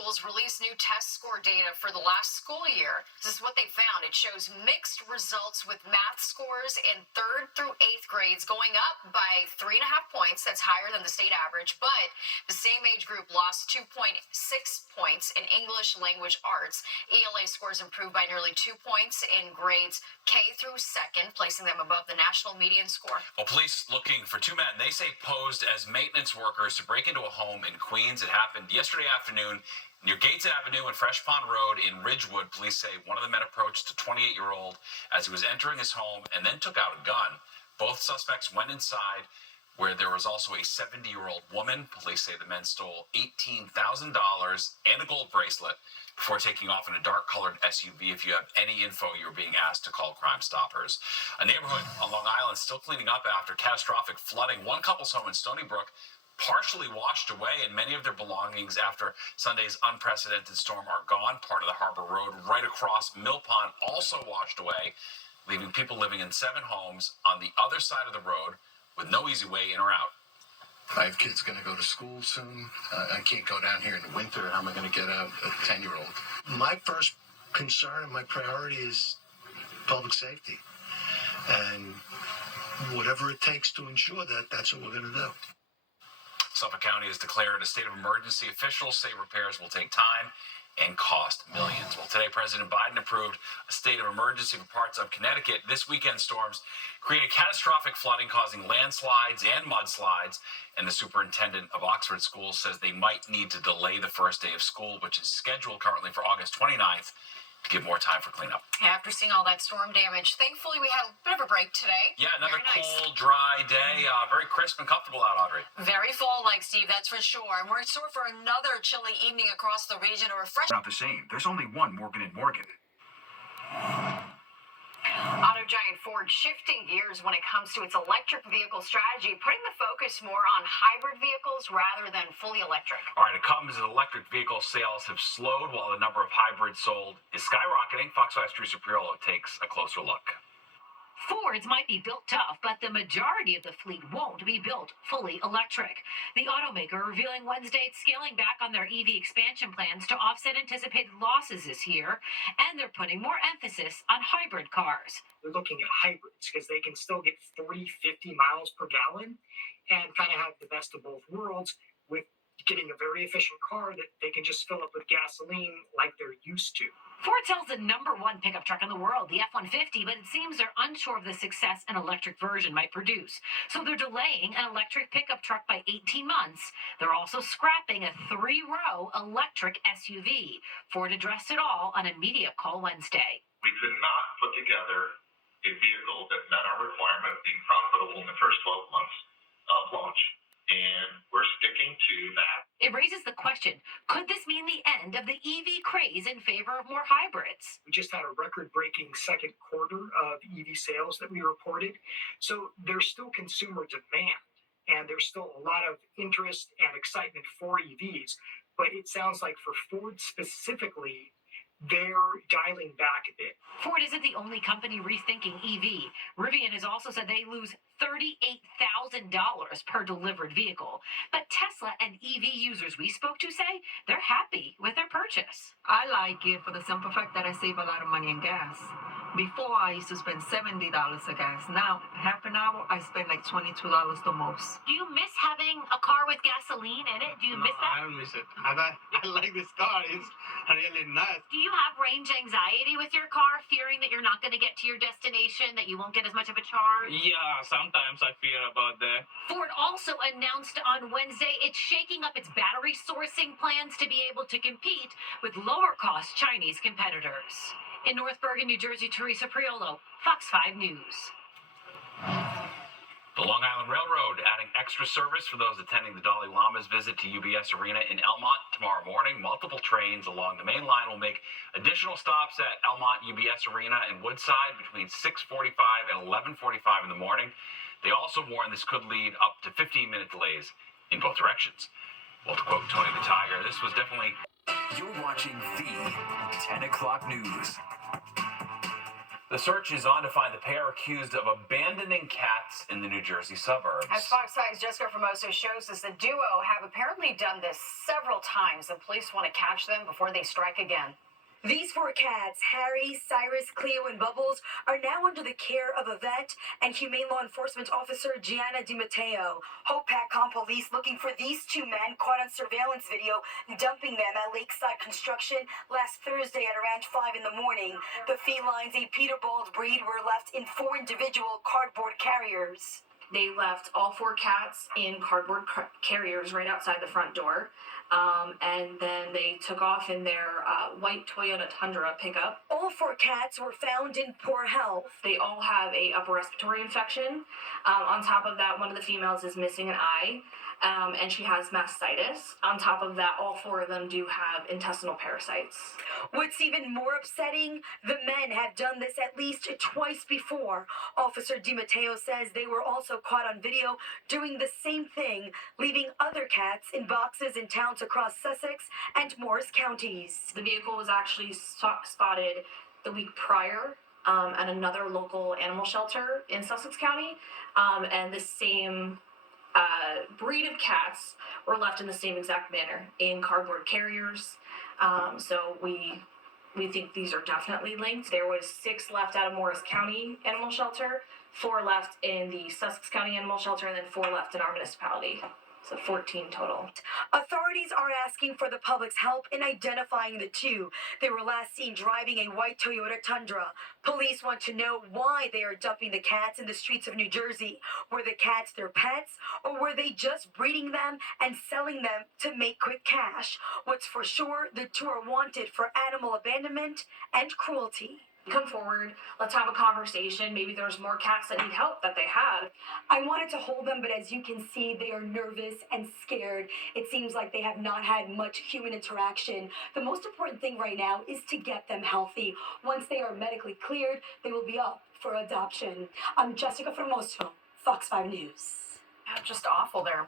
schools released new test score data for the last school year. This is what they found. It shows mixed results with math scores in 3rd through 8th grades going up by 3.5 points. That's higher than the state average, but the same age group lost 2.6 points in English language arts. ELA scores improved by nearly 2 points in grades K through 2nd, placing them above the national median score. Well, police looking for two men they say posed as maintenance workers to break into a home in Queens. It happened yesterday afternoon near Gates Avenue and Fresh Pond Road in Ridgewood. Police say one of the men approached a 28-year-old as he was entering his home and then took out a gun. Both suspects went inside, where there was also a 70-year-old woman. Police say the men stole $18,000 and a gold bracelet before taking off in a dark-colored SUV. If you have any info, you're being asked to call Crime Stoppers. A neighborhood on Long Island still cleaning up after catastrophic flooding. One couple's home in Stony Brook partially washed away, and many of their belongings after Sunday's unprecedented storm are gone. Part of the Harbor Road right across Mill Pond also washed away, leaving people living in 7 homes on the other side of the road with no easy way in or out. I have kids going to go to school soon. I can't go down here in the winter. How am I going to get a 10-year-old? My first concern and my priority is public safety. And whatever it takes to ensure that, that's what we're going to do. Suffolk County has declared a state of emergency. Officials say repairs will take time and cost millions. Well, today, President Biden approved a state of emergency for parts of Connecticut. This weekend storms created catastrophic flooding, causing landslides and mudslides. And the superintendent of Oxford Schools says they might need to delay the first day of school, which is scheduled currently for August 29th, to give more time for cleanup. After seeing all that storm damage, thankfully we had a bit of a break today. Yeah, another Very nice. cool, dry day. Very crisp and comfortable out, Audrey. Very fall-like, Steve, that's for sure. And we're in store for another chilly evening across the region. A refreshing. Not the same. There's only one Morgan & Morgan. Auto giant Ford shifting gears when it comes to its electric vehicle strategy, putting the focus more on hybrid vehicles rather than fully electric. All right, it comes as electric vehicle sales have slowed while the number of hybrids sold is skyrocketing. Fox 5's Drew Cipriolo takes a closer look. Fords might be built tough, but the majority of the fleet won't be built fully electric. The automaker revealing Wednesday it's scaling back on their EV expansion plans to offset anticipated losses this year, and they're putting more emphasis on hybrid cars. They're looking at hybrids because they can still get 40, 50 miles per gallon and kind of have the best of both worlds with getting a very efficient car that they can just fill up with gasoline like they're used to. Ford sells the #1 pickup truck in the world, the F-150, but it seems they're unsure of the success an electric version might produce. So they're delaying an electric pickup truck by 18 months. They're also scrapping a 3-row electric SUV. Ford addressed it all on a media call Wednesday. We could not put together a vehicle that met our requirement of being profitable in the first 12 months of launch. And we're sticking to that. It raises the question, could this mean the end of the EV craze in favor of more hybrids? We just had a record-breaking second quarter of EV sales that we reported. So there's still consumer demand, and there's still a lot of interest and excitement for EVs. But it sounds like for Ford specifically, they're dialing back a bit. Ford isn't the only company rethinking EV. Rivian has also said they lose $38,000 per delivered vehicle. But Tesla and EV users we spoke to say they're happy with their purchase. I like it for the simple fact that I save a lot of money in gas. Before, I used to spend $70 a gas. Now, half an hour, I spend like $22 the most. Do you miss having a car with gasoline in it? Do you miss that? I don't miss it. I like this car. It's really nice. Do you have range anxiety with your car, fearing that you're not going to get to your destination, that you won't get as much of a charge? Yeah, sometimes I fear about that. Ford also announced on Wednesday it's shaking up its battery sourcing plans to be able to compete with lower-cost Chinese competitors. In North Bergen, New Jersey, Teresa Priolo, Fox 5 News. The Long Island Railroad adding extra service for those attending the Dalai Lama's visit to UBS Arena in Elmont tomorrow morning. Multiple trains along the main line will make additional stops at Elmont, UBS Arena, and Woodside between 6:45 and 11:45 in the morning. They also warn this could lead up to 15-minute delays in both directions. Well, to quote Tony the Tiger, this was definitely... You're watching the 10 o'clock news. The search is on to find the pair accused of abandoning cats in the New Jersey suburbs. As Fox 5's Jessica Formoso shows us, the duo have apparently done this several times. The police want to catch them before they strike again. These four cats, Harry, Cyrus, Cleo, and Bubbles, are now under the care of a vet and Humane Law Enforcement Officer Gianna DiMatteo. Hope PATCOM police looking for these two men caught on surveillance video dumping them at Lakeside Construction last Thursday at around 5 in the morning. The felines, a Peterbilt breed, were left in 4 individual cardboard carriers. They left all 4 cats in cardboard carriers right outside the front door. And then they took off in their white Toyota Tundra pickup. All 4 cats were found in poor health. They all have a upper respiratory infection. On top of that, one of the females is missing an eye, and she has mastitis. On top of that, all 4 of them do have intestinal parasites. What's even more upsetting, the men have done this at least twice before. Officer DiMatteo says they were also caught on video doing the same thing, leaving other cats in boxes in towns across Sussex and Morris counties. The vehicle was actually spotted the week prior at another local animal shelter in Sussex County, and the same breed of cats were left in the same exact manner in cardboard carriers. So we think these are definitely linked. There was 6 left out of Morris County Animal Shelter, 4 left in the Sussex County Animal Shelter, and then 4 left in our municipality. So 14 total. Authorities are asking for the public's help in identifying the two. They were last seen driving a white Toyota Tundra. Police want to know why they are dumping the cats in the streets of New Jersey. Were the cats their pets, or were they just breeding them and selling them to make quick cash? What's for sure, the two are wanted for animal abandonment and cruelty. Come forward, let's have a conversation. Maybe there's more cats that need help that they had. I wanted to hold them, but as you can see, they are nervous and scared. It seems like they have not had much human interaction. The most important thing right now is to get them healthy. Once they are medically cleared, they will be up for adoption. I'm Jessica Formoso, Fox 5 News. Just awful there.